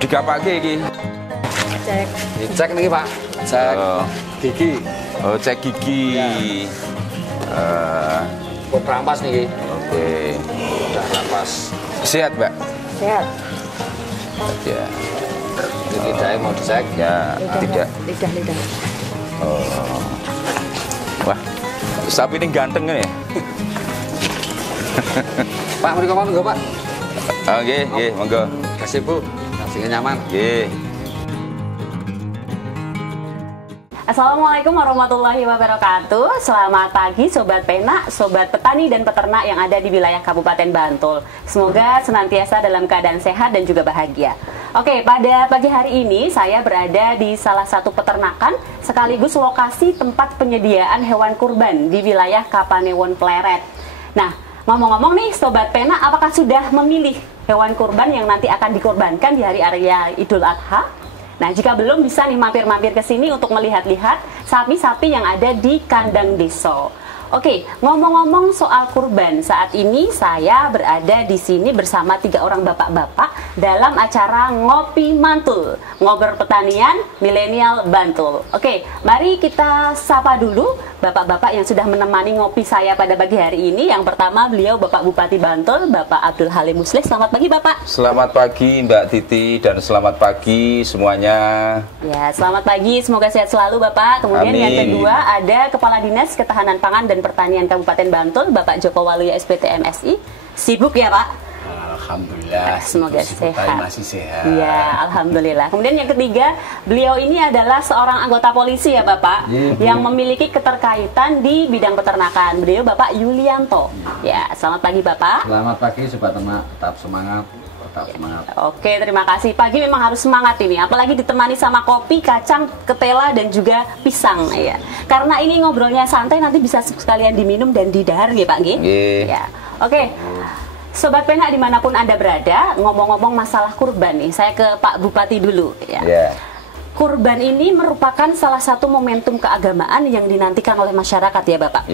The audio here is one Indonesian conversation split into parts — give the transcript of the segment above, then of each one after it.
Digapake iki. Cek. Cek nih Pak, cek gigi. Oh, cek gigi. Ya. Kok rampas nih? Oke. Udah rampas. Sehat, Mbak? Sehat. Ya. Lidahnya mau dicek? Ya, tidak. Lidah. Oh. Wah, sapi ini ganteng kan ya? Pak, mau dikomong enggak Pak? Oke, monggo. Kasih Bu, kasihnya nyaman. Oke. Assalamualaikum warahmatullahi wabarakatuh. Selamat pagi Sobat Pena, Sobat Petani dan Peternak yang ada di wilayah Kabupaten Bantul. Semoga senantiasa dalam keadaan sehat dan juga bahagia. Oke, pada pagi hari ini saya berada di salah satu peternakan sekaligus lokasi tempat penyediaan hewan kurban di wilayah Kapanewon Pleret. Nah, ngomong-ngomong nih Sobat Pena, apakah sudah memilih hewan kurban yang nanti akan dikorbankan di hari raya Idul Adha? Nah, jika belum bisa nih mampir-mampir ke sini untuk melihat-lihat sapi-sapi yang ada di kandang desa. Oke, ngomong-ngomong soal kurban, saat ini saya berada di sini bersama 3 orang bapak-bapak dalam acara Ngopi Mantul, ngobrol pertanian milenial Bantul. Oke, mari kita sapa dulu bapak-bapak yang sudah menemani ngopi saya pada pagi hari ini. Yang pertama beliau Bapak Bupati Bantul, Bapak Abdul Halim Muslih. Selamat pagi Bapak. Selamat pagi Mbak Titi dan selamat pagi semuanya. Ya, selamat pagi, semoga sehat selalu Bapak. Kemudian Amin. Yang kedua ada Kepala Dinas Ketahanan Pangan dan Pertanian Kabupaten Bantul, Bapak Joko Waluyo SPT MSI. Sibuk ya Pak? Alhamdulillah. Semoga sehat. Masih sehat. Ya, alhamdulillah. Kemudian yang ketiga, beliau ini adalah seorang anggota polisi ya Bapak, yang memiliki keterkaitan di bidang peternakan. Beliau Bapak Yulianto. Ya, selamat pagi Bapak. Selamat pagi Sobat Ternak, tetap semangat. Oke, terima kasih. Pagi memang harus semangat ini, apalagi ditemani sama kopi, kacang, ketela dan juga pisang ya. Karena ini ngobrolnya santai, nanti bisa sekalian diminum dan didahar ya Pak G. Ya. Oke. Sobat Pena dimanapun Anda berada, ngomong-ngomong masalah kurban nih, saya ke Pak Bupati dulu ya. Kurban ini merupakan salah satu momentum keagamaan yang dinantikan oleh masyarakat ya Bapak.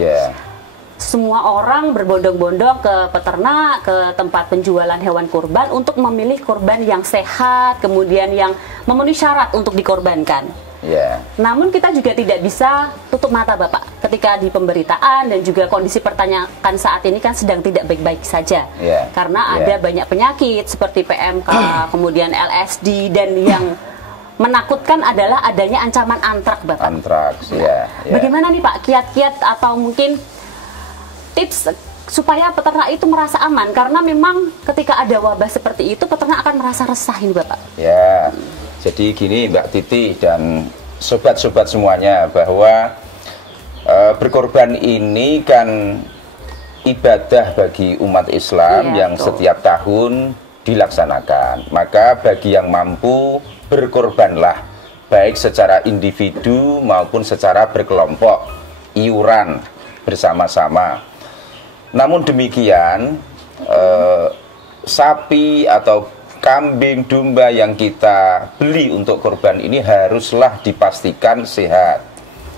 Semua orang berbondong-bondong ke peternak, ke tempat penjualan hewan kurban untuk memilih kurban yang sehat, kemudian yang memenuhi syarat untuk dikorbankan. Namun kita juga tidak bisa tutup mata Bapak ketika di pemberitaan dan juga kondisi pertanyaan saat ini kan sedang tidak baik-baik saja. Karena ada banyak penyakit seperti PMK, kemudian LSD, dan yang menakutkan adalah adanya ancaman antrak Bapak. Bagaimana nih Pak kiat-kiat atau mungkin tips supaya peternak itu merasa aman, karena memang ketika ada wabah seperti itu peternak akan merasa resah ini Bapak. Jadi gini Mbak Titi dan sobat-sobat semuanya, bahwa berkorban ini kan ibadah bagi umat Islam yang setiap tahun dilaksanakan. Maka bagi yang mampu, berkorbanlah, baik secara individu maupun secara berkelompok, iuran bersama-sama. Namun demikian, sapi atau kambing, domba yang kita beli untuk kurban ini haruslah dipastikan sehat,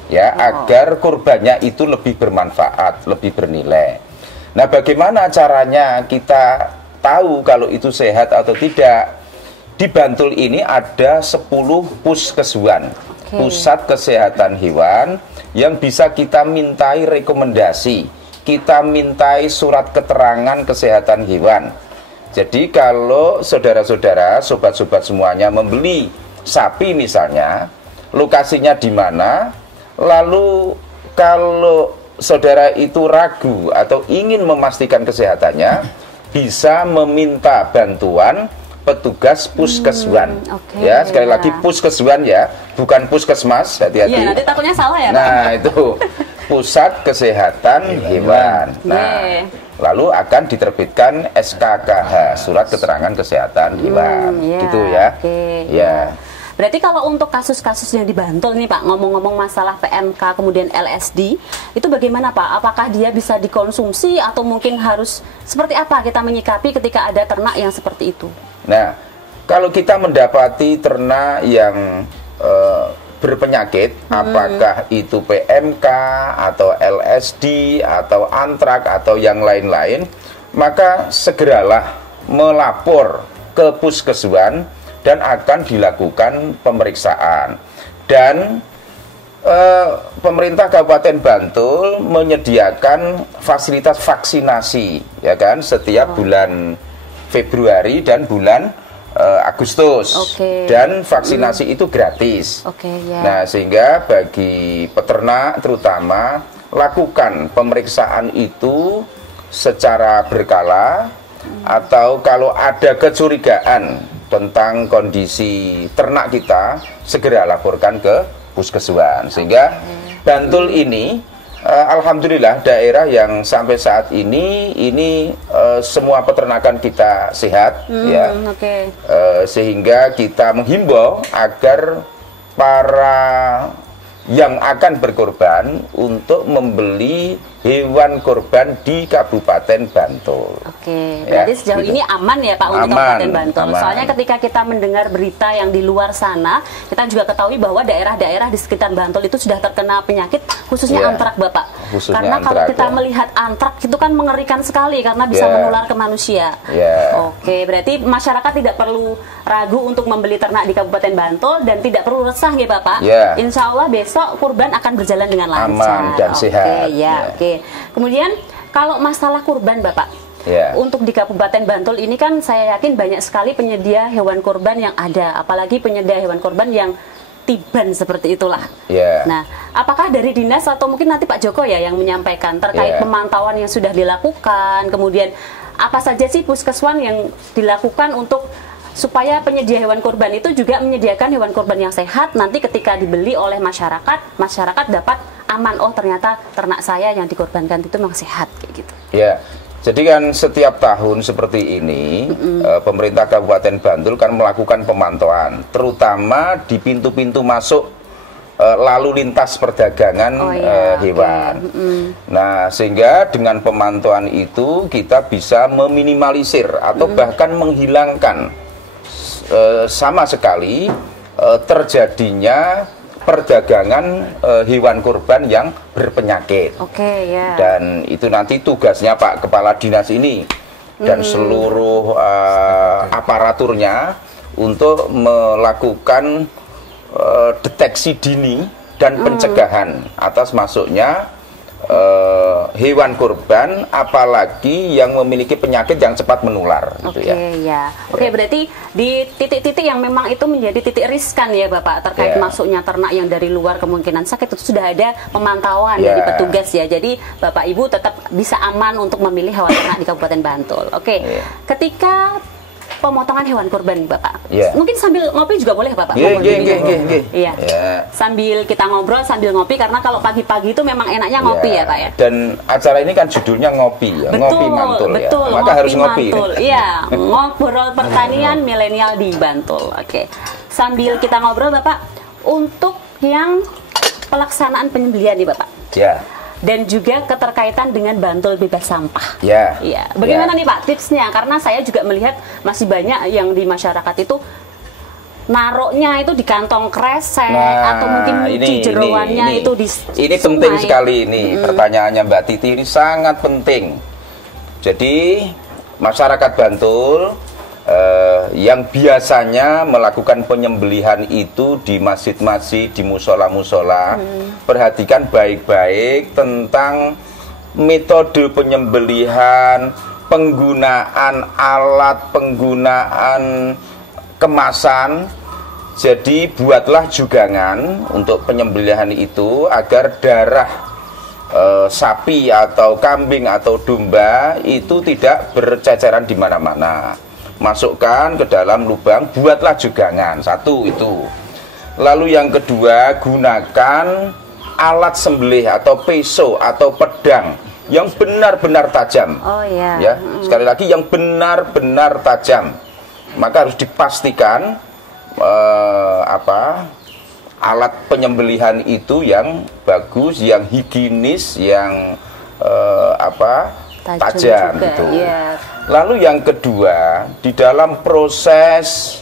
ya, agar kurbannya itu lebih bermanfaat, lebih bernilai. Nah, bagaimana caranya kita tahu kalau itu sehat atau tidak? Di Bantul ini ada 10 puskeswan, pusat kesehatan hewan, yang bisa kita mintai rekomendasi. Kita mintai surat keterangan kesehatan hewan. Jadi kalau saudara-saudara, sobat-sobat semuanya membeli sapi misalnya, lokasinya di mana, lalu kalau saudara itu ragu atau ingin memastikan kesehatannya, bisa meminta bantuan petugas puskeswan. Ya, sekali lagi puskeswan ya, bukan puskesmas, hati-hati. Iya, nanti takutnya salah ya Pak. Nah, itu pusat kesehatan hewan. Nah, lalu akan diterbitkan SKKH, surat keterangan kesehatan hewan. Gitu ya. Berarti kalau untuk kasus-kasus yang di Bantul nih Pak, ngomong-ngomong masalah PMK kemudian LSD, itu bagaimana Pak? Apakah dia bisa dikonsumsi atau mungkin harus seperti apa kita menyikapi ketika ada ternak yang seperti itu? Nah, kalau kita mendapati ternak yang berpenyakit, apakah itu PMK atau LSD atau antrak atau yang lain-lain, maka segeralah melapor ke puskeswan dan akan dilakukan pemeriksaan. Dan pemerintah Kabupaten Bantul menyediakan fasilitas vaksinasi, ya kan, setiap bulan Februari dan bulan Agustus. Dan vaksinasi itu gratis. Nah, sehingga bagi peternak terutama lakukan pemeriksaan itu secara berkala, atau kalau ada kecurigaan tentang kondisi ternak kita, segera laporkan ke puskeswan. Sehingga Bantul ini alhamdulillah daerah yang sampai saat ini semua peternakan kita sehat, ya. Sehingga kita menghimbau agar para yang akan berkorban untuk membeli hewan korban di Kabupaten Bantul. Berarti sejauh ini aman ya Pak untuk Kabupaten Bantul. Soalnya ketika kita mendengar berita yang di luar sana, kita juga ketahui bahwa daerah-daerah di sekitar Bantul itu sudah terkena penyakit, khususnya antrak Bapak. Karena kalau kita melihat antrak itu kan mengerikan sekali karena bisa menular ke manusia. Berarti masyarakat tidak perlu ragu untuk membeli ternak di Kabupaten Bantul dan tidak perlu resah ya Bapak. Insya Allah besok kurban akan berjalan dengan lancar, aman dan sehat. Kemudian kalau masalah kurban Bapak, untuk di Kabupaten Bantul ini kan saya yakin banyak sekali penyedia hewan kurban yang ada, apalagi penyedia hewan kurban yang tiban seperti itulah. Nah, apakah dari dinas atau mungkin nanti Pak Joko ya yang menyampaikan terkait pemantauan yang sudah dilakukan, kemudian apa saja sih puskeswan yang dilakukan untuk supaya penyedia hewan kurban itu juga menyediakan hewan kurban yang sehat, nanti ketika dibeli oleh masyarakat, masyarakat dapat aman, oh ternyata ternak saya yang dikorbankan itu memang sehat, kayak gitu. Jadi kan setiap tahun seperti ini pemerintah Kabupaten Bantul kan melakukan pemantauan, terutama di pintu-pintu masuk lalu lintas perdagangan hewan. Nah, sehingga dengan pemantauan itu kita bisa meminimalisir atau bahkan menghilangkan sama sekali terjadinya perdagangan hewan kurban yang berpenyakit. Dan itu nanti tugasnya Pak Kepala Dinas ini dan seluruh aparaturnya untuk melakukan deteksi dini dan pencegahan atas masuknya hewan kurban, apalagi yang memiliki penyakit yang cepat menular. Berarti di titik-titik yang memang itu menjadi titik riskan ya Bapak, terkait masuknya ternak yang dari luar kemungkinan sakit, itu sudah ada pemantauan dari petugas ya. Jadi Bapak Ibu tetap bisa aman untuk memilih hewan ternak di Kabupaten Bantul. Ketika pemotongan hewan kurban Bapak, mungkin sambil ngopi juga boleh Bapak? Sambil kita ngobrol, sambil ngopi, karena kalau pagi-pagi itu memang enaknya ngopi ya Pak ya. Dan acara ini kan judulnya ngopi ya, ngopi mantul ya, maka harus ngopi. Ngobrol pertanian milenial di Bantul. Sambil kita ngobrol Bapak, untuk yang pelaksanaan penyembelihan nih Bapak, dan juga keterkaitan dengan Bantul bebas sampah. Bagaimana nih Pak tipsnya? Karena saya juga melihat masih banyak yang di masyarakat itu naroknya itu di kantong kresek, atau mungkin nyuci jeroannya itu di ini sungai. Penting sekali ini pertanyaannya Mbak Titi, ini sangat penting. Jadi masyarakat Bantul yang biasanya melakukan penyembelihan itu di masjid-masjid, di musola-musola, perhatikan baik-baik tentang metode penyembelihan, penggunaan alat, penggunaan kemasan. Jadi buatlah jugangan untuk penyembelihan itu agar darah sapi atau kambing atau domba itu tidak berceceran di mana-mana. Masukkan ke dalam lubang, buatlah jugangan. Satu itu. Lalu yang kedua, gunakan alat sembelih atau pisau atau pedang yang benar-benar tajam. Sekali lagi, yang benar-benar tajam. Maka harus dipastikan alat penyembelihan itu yang bagus, yang higienis, yang tajam itu. Lalu yang kedua, di dalam proses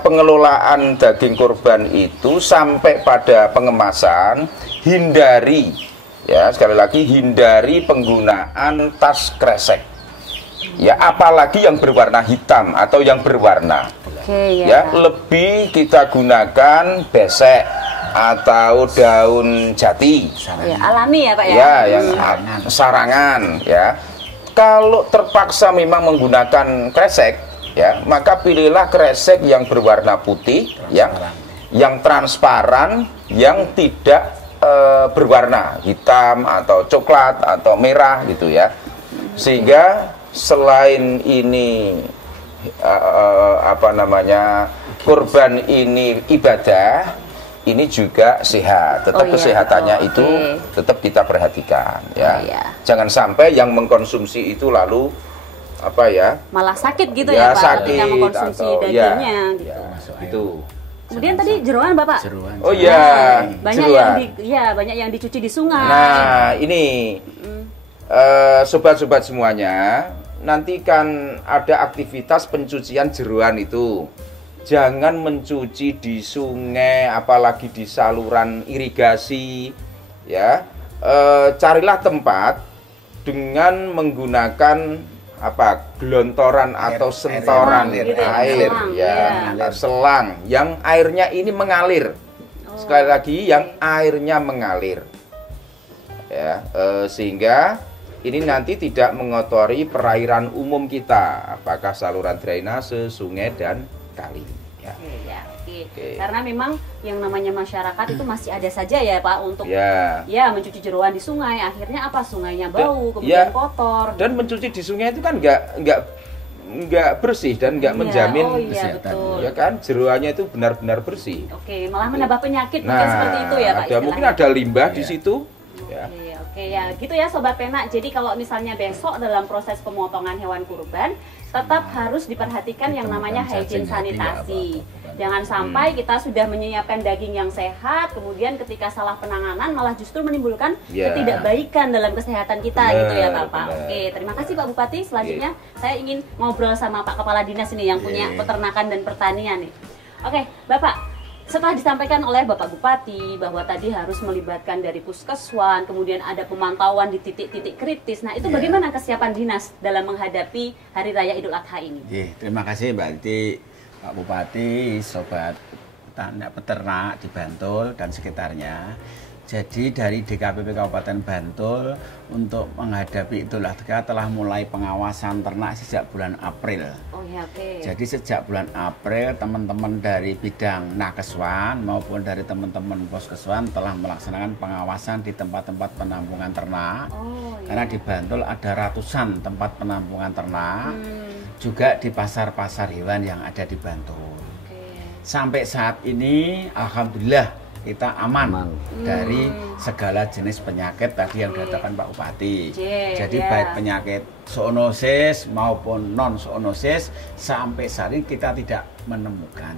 pengelolaan daging kurban itu sampai pada pengemasan, hindari, ya sekali lagi, hindari penggunaan tas kresek. Ya, apalagi yang berwarna hitam atau yang berwarna. Oke, Ya, lebih kita gunakan besek atau daun jati. Ya, alami ya Pak ya. Ya, yang sarangan ya. Kalau terpaksa memang menggunakan kresek, ya, maka pilihlah kresek yang berwarna putih, yang transparan, yang tidak berwarna hitam atau coklat atau merah gitu ya. Sehingga selain ini kurban ini ibadah, ini juga sehat. Tetap kesehatannya itu tetap kita perhatikan ya. Jangan sampai yang mengkonsumsi itu lalu malah sakit gitu ya Pak ketika mengkonsumsi dagingnya gitu. Itu. Kemudian tadi jeroan Bapak. Oh iya, banyak yang dicuci di sungai. Nah, ini sobat-sobat semuanya, nanti kan ada aktivitas pencucian jeroan itu. Jangan mencuci di sungai, apalagi di saluran irigasi, ya. Carilah tempat dengan menggunakan gelontoran atau sentoran air, selang yang airnya ini mengalir. Sekali lagi, yang airnya mengalir, ya, sehingga ini nanti tidak mengotori perairan umum kita, apakah saluran drainase, sungai dan kali. Ya. Oke. Karena memang yang namanya masyarakat itu masih ada saja ya Pak untuk mencuci jeroan di sungai. Akhirnya sungainya bau, kemudian kotor. Dan mencuci di sungai itu kan nggak bersih dan nggak menjamin kesehatan. Ya kan, jeroannya itu benar-benar bersih. Oke, malah menambah penyakit mungkin seperti itu ya Pak. Mungkin ada limbah di situ. Oke ya, gitu ya Sobat Pena. Jadi kalau misalnya besok dalam proses pemotongan hewan kurban, tetap harus diperhatikan yang namanya hygiene sanitasi. Jangan sampai kita sudah menyiapkan daging yang sehat, kemudian ketika salah penanganan malah justru menimbulkan ketidakbaikan dalam kesehatan kita gitu ya Bapak. Oke, terima kasih Pak Bupati. Selanjutnya saya ingin ngobrol sama Pak Kepala Dinas ini yang punya peternakan dan pertanian nih. Oke, Bapak. Setelah disampaikan oleh Bapak Bupati bahwa tadi harus melibatkan dari puskeswan, kemudian ada pemantauan di titik-titik kritis. Nah, itu bagaimana kesiapan dinas dalam menghadapi Hari Raya Idul Adha ini? Terima kasih Mbak Titi, Pak Bupati, Sobat Peternak di Bantul dan sekitarnya. Jadi dari DKPP Kabupaten Bantul untuk menghadapi Idul Adha telah mulai pengawasan ternak sejak bulan April. Jadi sejak bulan April teman-teman dari bidang nakeswan maupun dari teman-teman poskeswan telah melaksanakan pengawasan di tempat-tempat penampungan ternak. Karena di Bantul ada ratusan tempat penampungan ternak, juga di pasar-pasar hewan yang ada di Bantul. Sampai saat ini alhamdulillah kita aman dari segala jenis penyakit tadi yang dikatakan Pak Bupati. Jadi baik penyakit zoonosis maupun non zoonosis sampai saat ini kita tidak menemukan.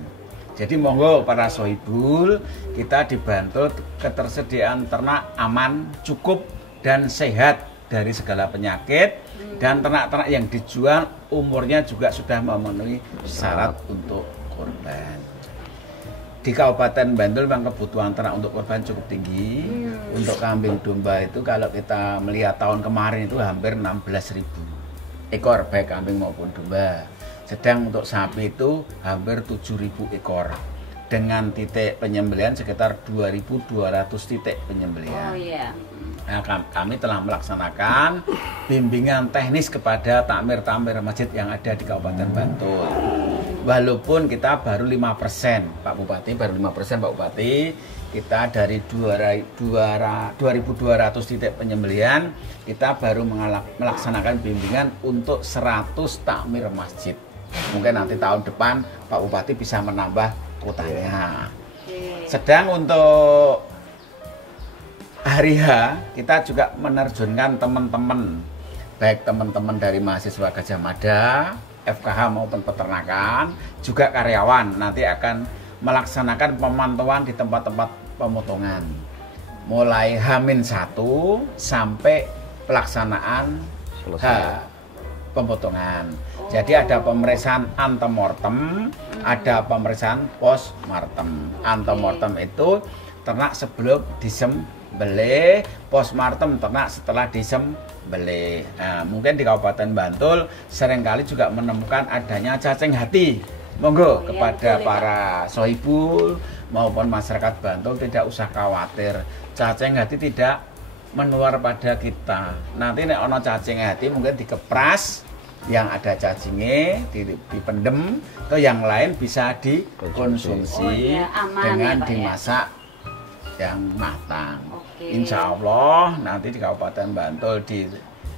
Jadi monggo para sohibul, kita dibantu ketersediaan ternak aman, cukup dan sehat dari segala penyakit, dan ternak-ternak yang dijual umurnya juga sudah memenuhi syarat untuk kurban. Di Kabupaten Bantul memang kebutuhan ternak untuk kurban cukup tinggi. Untuk kambing domba itu kalau kita melihat tahun kemarin itu hampir 16.000 ekor baik kambing maupun domba. Sedang untuk sapi itu hampir 7.000 ekor. Dengan titik penyembelihan sekitar 2.200 titik penyembelihan. Nah, kami telah melaksanakan bimbingan teknis kepada takmir-takmir masjid yang ada di Kabupaten Bantul. Walaupun kita baru 5%, Pak Bupati, baru 5% Pak Bupati, kita dari 2.200 titik penyembelihan, kita baru melaksanakan bimbingan untuk 100 takmir masjid. Mungkin nanti tahun depan Pak Bupati bisa menambah kuotanya. Sedang untuk hari H, kita juga menerjunkan teman-teman, baik teman-teman dari mahasiswa Gajah Mada, FKH maupun peternakan, juga karyawan nanti akan melaksanakan pemantauan di tempat-tempat pemotongan. Mulai H-1 sampai pelaksanaan pemotongan. Jadi ada pemeriksaan antemortem, ada pemeriksaan postmortem. Antemortem itu ternak sebelum disembelih, postmortem ternak setelah disembelih. Nah, mungkin di Kabupaten Bantul seringkali juga menemukan adanya cacing hati monggo iya, kepada betul, ya, para sohibul maupun masyarakat Bantul tidak usah khawatir, cacing hati tidak menular pada kita. Nanti nek ono cacing hati mungkin dikepras, yang ada cacingnya dipendem, atau yang lain bisa dikonsumsi Oh, iya, aman, dengan ya, Pak, ya. dimasak yang matang. Oke. Insya Allah nanti di Kabupaten Bantul di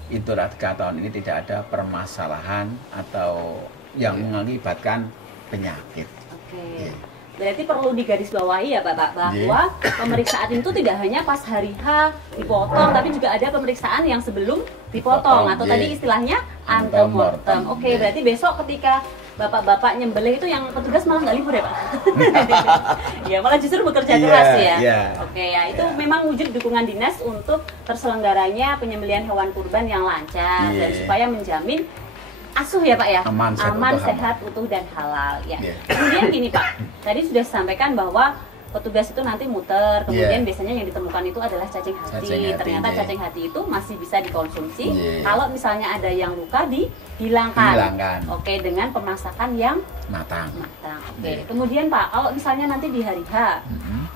Idul Adha tahun ini tidak ada permasalahan atau yang mengakibatkan penyakit. Oke. Iya. Berarti perlu digarisbawahi ya Bapak bahwa pemeriksaan itu tidak hanya pas hari H dipotong, tapi juga ada pemeriksaan yang sebelum dipotong atau Iya. tadi istilahnya antemortem. Antemortem. Oke, Iya. berarti besok ketika Bapak-bapak nyembelih itu yang petugas malah nggak libur ya Pak? Ya malah justru bekerja Iya, keras ya. iya. Oke ya, itu Iya. memang wujud dukungan dinas untuk terselenggaranya penyembelihan hewan kurban yang lancar dan Iya. supaya menjamin asuh ya Pak ya, Aman, sehat, utuh dan halal ya. Iya. Kemudian gini Pak, tadi sudah disampaikan bahwa petugas itu nanti muter, kemudian Iya. biasanya yang ditemukan itu adalah cacing hati. Cacing hati, Ternyata iya. cacing hati itu masih bisa dikonsumsi. Iya. Kalau misalnya ada yang luka dihilangkan. Dihilangkan. Oke, dengan pemasakan yang Matang. matang. Oke. Iya. Kemudian Pak, kalau misalnya nanti di hari H,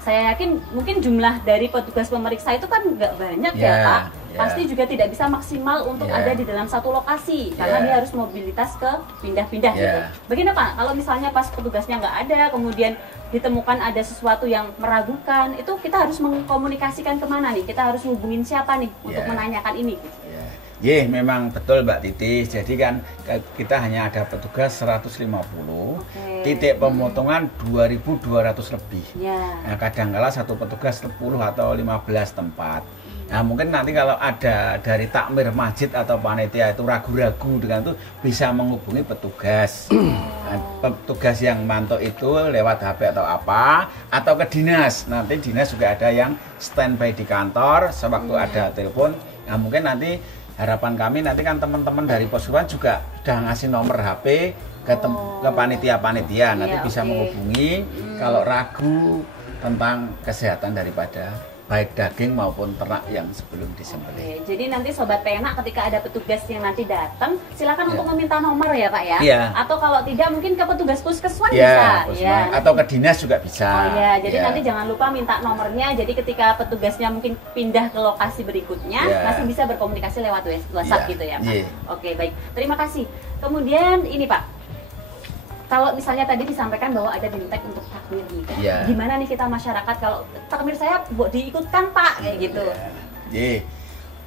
saya yakin mungkin jumlah dari petugas pemeriksa itu kan nggak banyak ya Ya, Pak. ya. Pasti juga tidak bisa maksimal untuk Ya. ada di dalam satu lokasi karena Ya. dia harus mobilitas ke pindah-pindah Ya. gitu. Bagaimana Pak? Kalau misalnya pas petugasnya nggak ada, kemudian ditemukan ada sesuatu yang meragukan, itu kita harus mengkomunikasikan kemana nih? Kita harus hubungin siapa nih untuk Ya. menanyakan ini? Ya. Ye, memang betul Mbak Titis. Jadi kan kita hanya ada petugas 150, Oke. titik pemotongan 2.200 lebih. Ya. Nah, kadangkala satu petugas 10 atau 15 tempat. Nah, mungkin nanti kalau ada dari takmir masjid atau panitia itu ragu-ragu dengan itu bisa menghubungi petugas. Nah, petugas yang mantau itu lewat HP atau apa atau ke dinas. Nanti dinas juga ada yang standby di kantor sewaktu ada telepon. Nah, mungkin nanti harapan kami nanti kan teman-teman dari Poskupan juga sudah ngasih nomor HP ke panitia-panitia, nanti Iya, bisa oke. menghubungi kalau ragu tentang kesehatan daripada baik daging maupun ternak yang sebelum disembelih. Oke, jadi nanti Sobat Penak ketika ada petugas yang nanti datang, silakan Ya. untuk meminta nomor ya Pak ya. Iya. Atau kalau tidak mungkin ke petugas puskesmas Ya, bisa. Pusman. Atau ke dinas juga bisa. Oh ya, jadi Ya. nanti jangan lupa minta nomornya. Jadi ketika petugasnya mungkin pindah ke lokasi berikutnya, Ya. masih bisa berkomunikasi lewat WhatsApp Ya. gitu ya Pak. Iya. Oke, baik. Terima kasih. Kemudian ini Pak, kalau misalnya tadi disampaikan bahwa ada bintek untuk takmir nih, Iya. gimana nih kita masyarakat kalau takmir saya diikutkan Pak kayak gitu? Ye,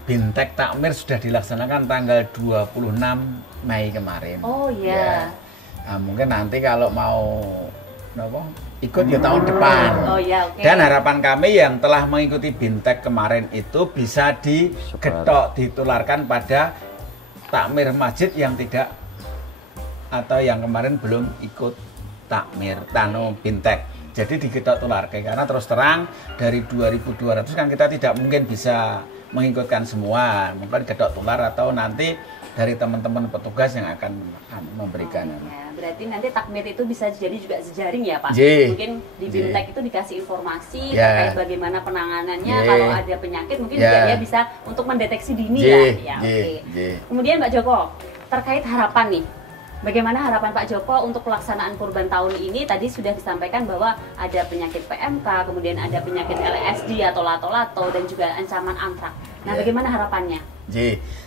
bintek takmir sudah dilaksanakan tanggal 26 Mei kemarin. Oh iya. Nah, mungkin nanti kalau mau ikut ya tahun depan. Oh ya, oke. Dan harapan kami yang telah mengikuti bintek kemarin itu bisa digetok, ditularkan pada takmir masjid yang tidak atau yang kemarin belum ikut takmir tano bintek. Jadi digetok tularkan karena terus terang dari 2.200 kan kita tidak mungkin bisa mengikutkan semua. Mungkin gedok tular atau nanti dari teman-teman petugas yang akan memberikan. Ya, berarti nanti takmir itu bisa jadi juga jejaring ya Pak? Ye. Mungkin di Ye. bintek itu dikasih informasi Ya. terkait bagaimana penanganannya, Ye. kalau ada penyakit mungkin Ya. juga dia bisa untuk mendeteksi dini Ye. lah. Ya, Ye. oke. Ye. Kemudian Pak Joko, terkait harapan nih. Bagaimana harapan Pak Joko untuk pelaksanaan kurban tahun ini? Tadi sudah disampaikan bahwa ada penyakit PMK, kemudian ada penyakit LSD atau lato-lato, dan juga ancaman antrak. Nah, Ya. bagaimana harapannya?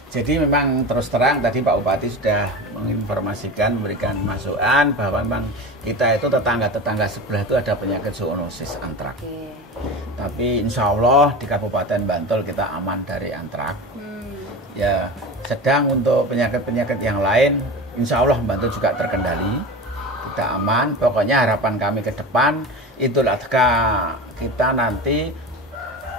Jadi memang terus terang tadi Pak Bupati sudah menginformasikan, memberikan masukan bahwa memang kita itu tetangga-tetangga sebelah itu ada penyakit zoonosis antrak. Oke. Tapi insya Allah di Kabupaten Bantul kita aman dari antrak. Ya, sedang untuk penyakit-penyakit yang lain, insya Allah Bantul juga terkendali. Kita aman. Pokoknya harapan kami ke depan Idul Adha kita nanti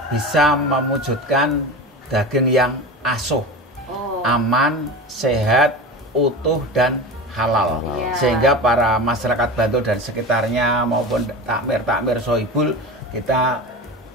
bisa mewujudkan daging yang asuh, Oh. aman, sehat, utuh dan halal. Iya. Sehingga para masyarakat Bantul dan sekitarnya maupun takmir-takmir sohibul kita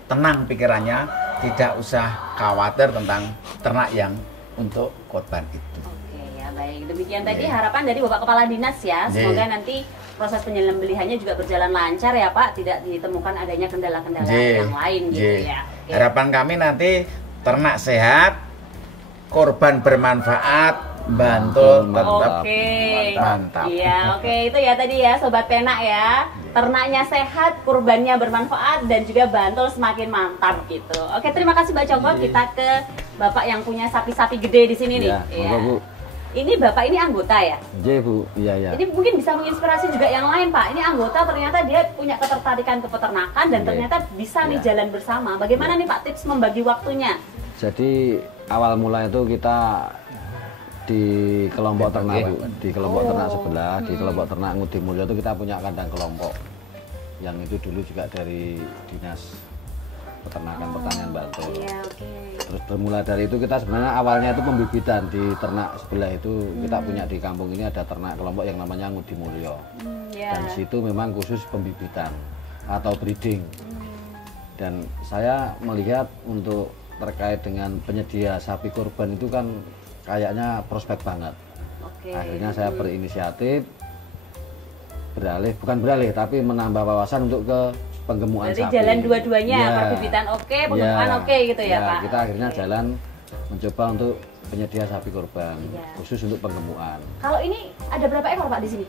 tenang pikirannya, tidak usah khawatir tentang ternak yang untuk korban itu. Oke ya, baik. Demikian tadi Iya. harapan dari Bapak Kepala Dinas ya. Iya. Semoga nanti proses penyembelihannya juga berjalan lancar ya Pak. Tidak ditemukan adanya kendala-kendala Ye. yang lain gitu Ye. ya. Oke. Harapan kami nanti ternak sehat, korban bermanfaat, Bantul Mantap. tetap Oke. mantap. Iya, oke itu ya tadi ya sobat penak ya. Ternaknya sehat, kurbannya bermanfaat dan juga Bantul semakin mantap gitu. Oke, terima kasih Mbak Congko. Kita ke Bapak yang punya sapi-sapi gede di sini nih. Iya, monggo, Bu. Ini Bapak ini anggota ya? J Bu, iya ya. Ini mungkin bisa menginspirasi juga yang lain Pak. Ini anggota ternyata dia punya ketertarikan ke peternakan dan Iya. ternyata bisa nih Iya. jalan bersama. Bagaimana nih Pak tips membagi waktunya? Jadi awal mula itu kita di kelompok ternak Bu, di kelompok ternak sebelah, di kelompok ternak Ngudi Mulyo itu kita punya kandang kelompok. Yang itu dulu juga dari Dinas Peternakan Pertanian Bantul. Iya, oke. Terus bermula dari itu kita sebenarnya awalnya itu pembibitan di ternak sebelah itu kita punya di kampung ini ada ternak kelompok yang namanya Ngudi Mulyo. Ya. Dan di situ memang khusus pembibitan atau breeding. Dan saya melihat untuk terkait dengan penyedia sapi kurban itu kan kayaknya prospek banget. Oke. Akhirnya saya berinisiatif bukan beralih tapi menambah wawasan untuk ke penggemukan Jadi sapi. jalan dua-duanya, Iya. perbibitan oke, penggemukan Iya. oke gitu ya Pak. Kita akhirnya Oke. jalan mencoba untuk penyedia sapi kurban Iya. khusus untuk penggemukan. Kalau ini ada berapa ekor Pak di sini?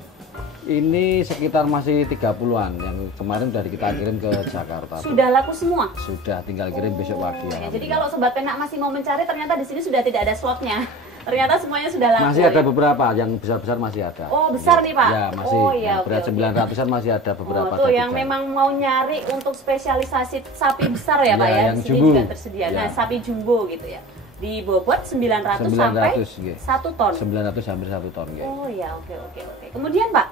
Ini sekitar masih 30-an yang kemarin dari kita kirim ke Jakarta. Sudah laku semua? Sudah tinggal kirim besok pagi. Ya, jadi alhamdulillah. kalau sobat penak masih mau mencari ternyata di sini sudah tidak ada slotnya. Ternyata semuanya sudah laku. masih ada ya. beberapa yang besar-besar masih ada. Oh, besar nih, Pak? Ya, masih. Oh, iya, Yang berat oke, oke. 900-an masih ada beberapa. Oh, tuh yang dapisan. memang mau nyari untuk spesialisasi sapi besar ya Pak Ya, ya. yang Di sini jumbo. juga tersedia. Nah, Ya. sapi jumbo gitu ya. Di bobot 900 sampai 900, 1 ton. 900 hampir 1 ton. Ya. Oh ya, oke oke oke. Kemudian Pak,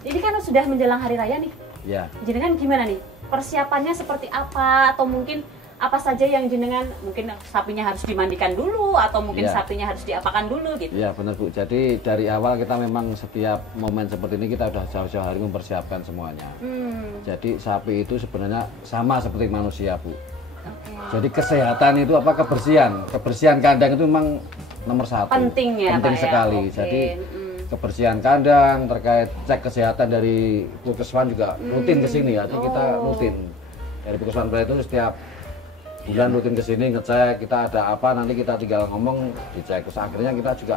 ini kan sudah menjelang hari raya nih. Ya. Jenengan gimana nih? Persiapannya seperti apa? Atau mungkin apa saja yang jenengan mungkin sapinya harus dimandikan dulu atau mungkin Ya. sapinya harus diapakan dulu gitu? Iya benar Bu. Jadi dari awal kita memang setiap momen seperti ini kita sudah jauh-jauh hari mempersiapkan semuanya. Jadi sapi itu sebenarnya sama seperti manusia Bu. Jadi kesehatan itu apa kebersihan kandang itu memang nomor satu. Penting ya, Penting Pak, ya? sekali. Oke, Jadi kebersihan kandang terkait cek kesehatan dari Puskeswan juga rutin ke sini ya. Jadi kita rutin dari Puskeswan Pelai itu setiap bulan rutin ke sini ngecek kita ada apa nanti kita tinggal ngomong dicek. Terus akhirnya kita juga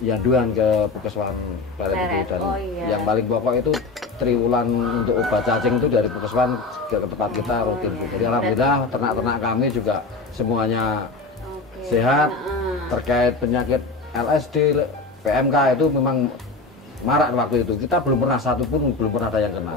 yanduan ke Puskeswan Pelai itu Pleret. dan Oh, iya. yang paling pokok itu triwulan untuk obat cacing itu dari Puskeswan ke tempat kita rutin. Jadi alhamdulillah ternak-ternak kami juga semuanya Oke. sehat. Terkait penyakit LSD, PMK itu memang marak waktu itu. Kita belum pernah satupun belum pernah ada yang kena.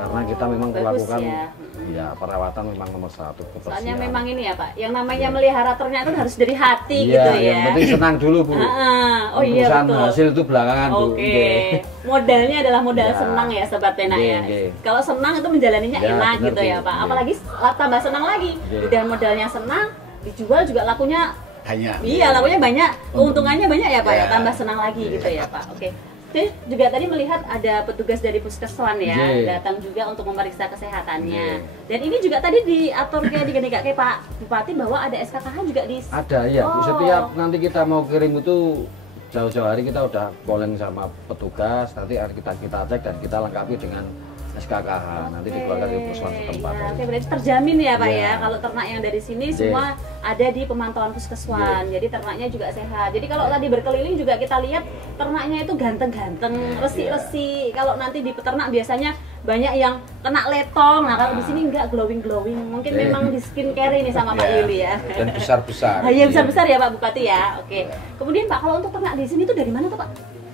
Karena kita memang bagus melakukan ya. ya perawatan memang nomor satu kebersihan. Soalnya memang ini ya Pak, yang namanya melihara ternak itu harus dari hati Iya, gitu ya. yang penting senang dulu Bu. Oh iya Urusan betul. hasil itu belakangan Bu. Oke, Nggih. modalnya adalah modal Ya. senang ya Sobat Penak Nggih, ya. nggih. Kalau senang itu menjalaninya Ya, enak benar, gitu ya Bu. Pak. Nggih. Apalagi tambah senang lagi. Nggih. Udah modalnya senang, dijual juga lakunya Hanya iya, lakunya banyak, keuntungannya banyak ya Pak ya, Ya. tambah senang lagi gitu ya Pak. Oke. Terus juga tadi melihat ada petugas dari Puskeswan ya, Nggih. datang juga untuk memeriksa kesehatannya. Dan ini juga tadi diatur kayak kayak Pak Bupati bahwa ada SKKH juga di Ada ya, Bu. Oh. Setiap nanti kita mau kirim itu jauh-jauh hari kita udah calling sama petugas, nanti kita cek dan kita lengkapi dengan SKKH, nanti dikeluarkan dari Puskeswan setempat. Ya, oke, berarti terjamin ya Pak Iya. ya, kalau ternak yang dari sini Iya. semua ada di pemantauan Puskeswan, jadi ternaknya juga sehat. Jadi kalau tadi berkeliling juga kita lihat ternaknya itu ganteng-ganteng, resi-resi. Kalau nanti di peternak biasanya banyak yang kena letong, nah kalau di sini enggak glowing-glowing. Mungkin memang di skincare ini sama Pak Iya. Yuli ya. Dan besar-besar. Iya besar-besar ya Pak Bupati ya. Oke. Kemudian Pak, kalau untuk ternak di sini tuh dari mana tuh Pak?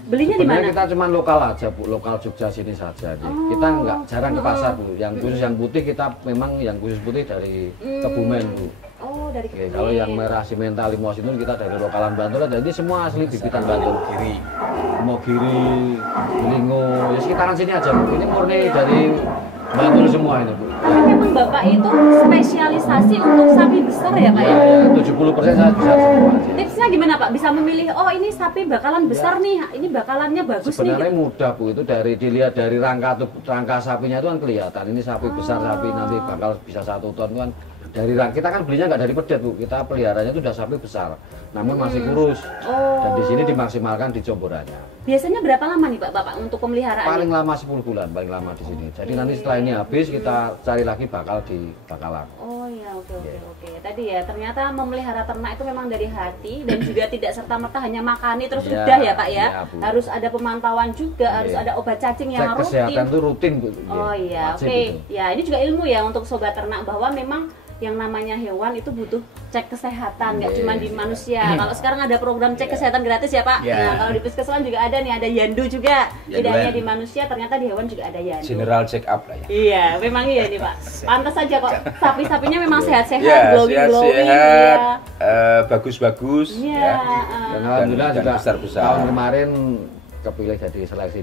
Belinya di Sebenarnya mana? kita cuma lokal aja Bu, lokal Jogja sini saja. Kita nggak jarang ke pasar Bu. Yang khusus yang putih kita memang yang khusus putih dari Kebumen Bu. Oh, dari Oke, kalau yang merah simental limos itu kita dari lokalan Bantul. Jadi semua asli bibitan Bantul. kiri. Mogiri, Lingo, ya sekitaran sini aja Bu. Ini murni dari Bantul semua ini Bu. Tapi memang Bapak itu spesialisasi untuk sapi besar ya Pak ya? 70% saya bisa semua sih. Tipsnya gimana Pak? Bisa memilih, oh ini sapi bakalan besar nih, ini bakalannya bagus Sebenarnya nih. mudah Bu, itu dilihat dari rangka sapinya itu kan kelihatan. Ini sapi besar, sapi nanti bakal bisa 1 ton itu kan kita kan belinya nggak dari pedet Bu, kita peliharanya itu udah sapi besar, namun masih kurus. Dan di sini dimaksimalkan di comborannya. Biasanya berapa lama nih Pak Bapak untuk pemeliharaan? Paling lama 10 bulan, paling lama di sini. Jadi nanti setelah ini habis kita cari lagi bakal di bakalan. Oh ya, oke. Tadi ya ternyata memelihara ternak itu memang dari hati dan juga tidak serta-merta hanya makani terus udah ya Pak ya. Bu. Harus ada pemantauan juga, harus ada obat cacing yang Cek rutin. kesehatan itu rutin Bu. Oh iya, oke. Ya, ini juga ilmu ya untuk sobat ternak bahwa memang yang namanya hewan itu butuh cek kesehatan, nggak cuma di manusia. Kalau sekarang ada program cek kesehatan gratis ya Pak. Nah, kalau di Puskesmas juga ada nih, ada Yandu juga. Tidak hanya di manusia, ternyata di hewan juga ada Yandu. General check up lah ya. Iya, memang iya nih Pak. Pantas saja kok sapi-sapinya memang sehat-sehat, Ya, glowing-glowing. sehat, Iya. bagus-bagus. Iya, Ya. Dan alhamdulillah dan juga besar-besar. tahun kemarin kepilih jadi seleksi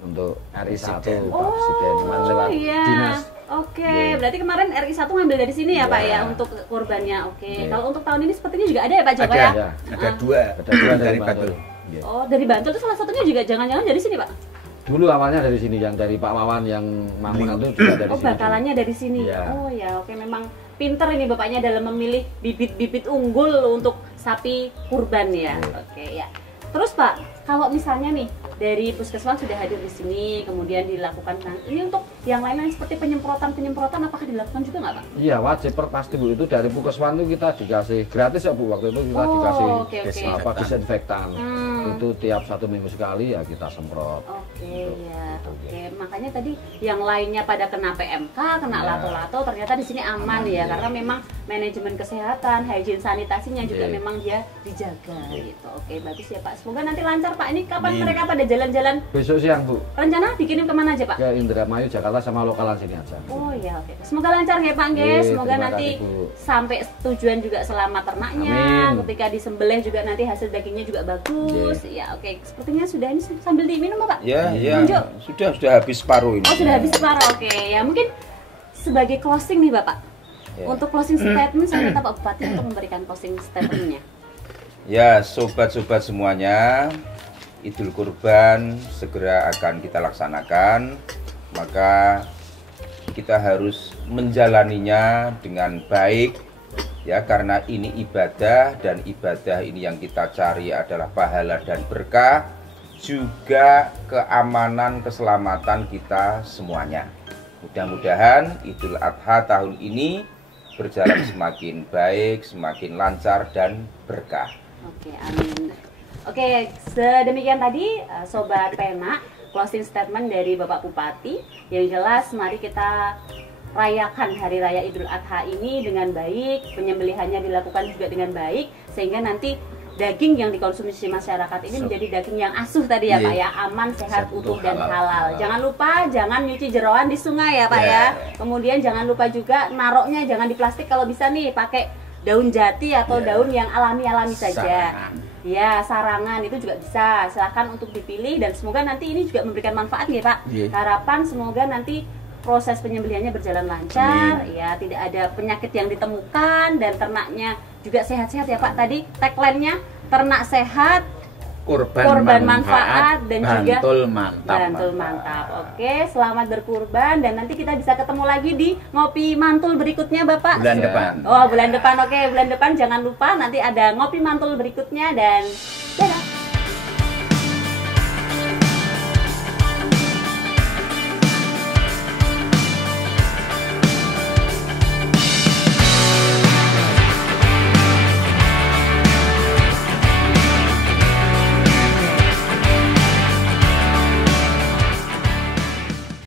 untuk RI1 Pak Presiden lewat iya. dinas. Oke, berarti kemarin RI1 ngambil dari sini ya Pak ya untuk kurbannya. Oke, kalau untuk tahun ini sepertinya juga ada ya Pak Joko ya? Ada dua. Ada dua dari dari Bantul. Bantul. Oh, dari Bantul itu salah satunya juga jangan-jangan dari sini Pak? Dulu awalnya dari sini, yang dari Pak Wawan yang Mangun itu juga dari Oh, sini. bakalannya dari sini. Iya. Oh ya, oke, memang pinter ini bapaknya dalam memilih bibit-bibit unggul untuk sapi kurban ya. Oke ya. Terus Pak, kalau misalnya nih dari Puskesmas sudah hadir di sini, kemudian dilakukan ini untuk yang lain-lain seperti penyemprotan apakah dilakukan juga nggak Pak? Iya wajib pasti Bu, itu dari Puskesmas itu kita dikasih gratis ya Bu, waktu itu kita dikasih oke. disinfektan. Itu tiap 1 minggu sekali ya kita semprot. Oke ya, oke. Makanya tadi yang lainnya pada kena PMK, kena lato-lato, ternyata di sini aman ya, karena memang manajemen kesehatan, hygiene sanitasinya juga memang dia dijaga gitu. Oke, bagus ya Pak. Semoga nanti lancar Pak. Ini kapan mereka pada jalan-jalan? Besok siang Bu, Rencana dikirim kemana aja Pak? ke Indramayu Jakarta sama lokalan sini aja. Oh ya, oke. Semoga lancar ya Pak Nge. Semoga terima nanti kasih, Bu. sampai tujuan juga selamat ternaknya. Amin. Ketika disembelih juga nanti hasil dagingnya juga bagus. Ya, oke. Sepertinya sudah ini sambil diminum Pak? Ya, Lanjut. sudah habis separuh ini. Oh, sudah habis separuh. Oke. Ya, mungkin sebagai closing nih Bapak. Untuk closing statement saya minta Pak Bupati untuk memberikan closing statementnya. Ya, sobat-sobat semuanya, Idul Kurban segera akan kita laksanakan, maka kita harus menjalaninya dengan baik ya, karena ini ibadah, dan ibadah ini yang kita cari adalah pahala dan berkah, juga keamanan keselamatan kita semuanya. Mudah-mudahan Idul Adha tahun ini berjalan semakin baik, semakin lancar dan berkah. Oke, amin. Oke, sedemikian tadi Sobat Pena, closing statement dari Bapak Bupati. Yang jelas mari kita rayakan Hari Raya Idul Adha ini dengan baik, penyembelihannya dilakukan juga dengan baik, sehingga nanti daging yang dikonsumsi masyarakat ini menjadi daging yang asuh tadi ya Pak ya, aman, sehat, utuh dan halal. Jangan lupa jangan nyuci jeroan di sungai ya Pak ya. Kemudian jangan lupa juga naroknya jangan di plastik, kalau bisa nih pakai daun jati atau daun yang alami-alami saja. Ya, sarangan itu juga bisa. Silahkan untuk dipilih dan semoga nanti ini juga memberikan manfaat ya Pak. Harapan semoga nanti proses penyembelihannya berjalan lancar, ya tidak ada penyakit yang ditemukan dan ternaknya juga sehat-sehat ya Pak. Tadi tagline-nya ternak sehat, korban manfaat dan juga Bantul mantap. Oke, selamat berkurban dan nanti kita bisa ketemu lagi di Ngopi Mantul berikutnya Bapak. Bulan depan. Oh, bulan depan. Oke, bulan depan jangan lupa nanti ada Ngopi Mantul berikutnya dan dadah.